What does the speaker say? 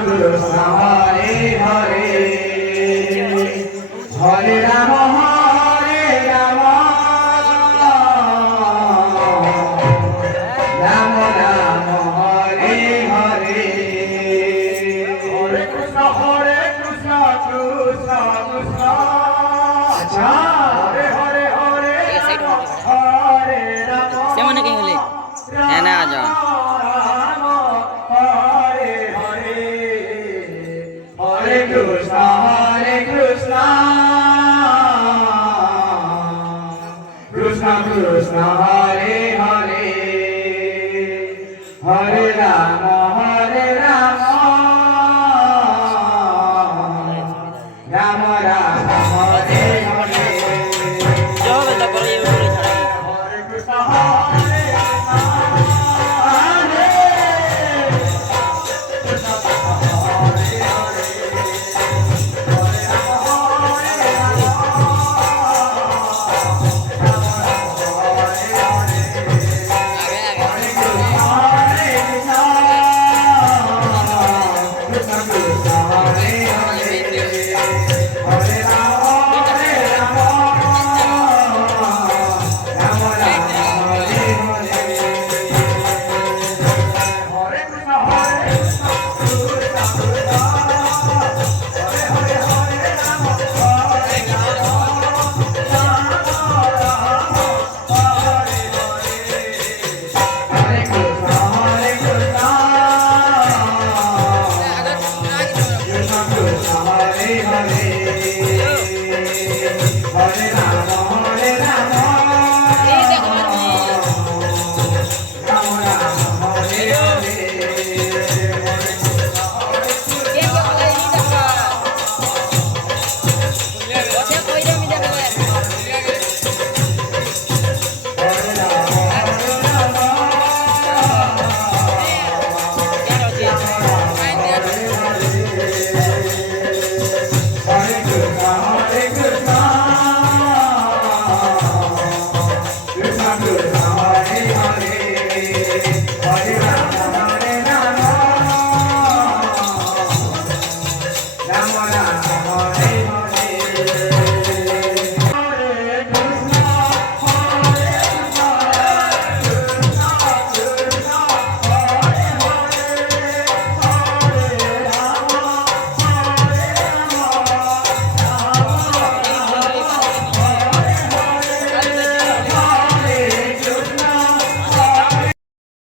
কৃষ্ণ হরে হরে হরে রাম রাম রাম হরে হরে হরে কৃষ্ণ কৃষ্ণ কৃষ্ণ আচ্ছা হরে হরে হরে হরে রাম সেমনে কি হলে না আ যাও Hare Krishna Krishna Krishna Hare Hare Hare Rama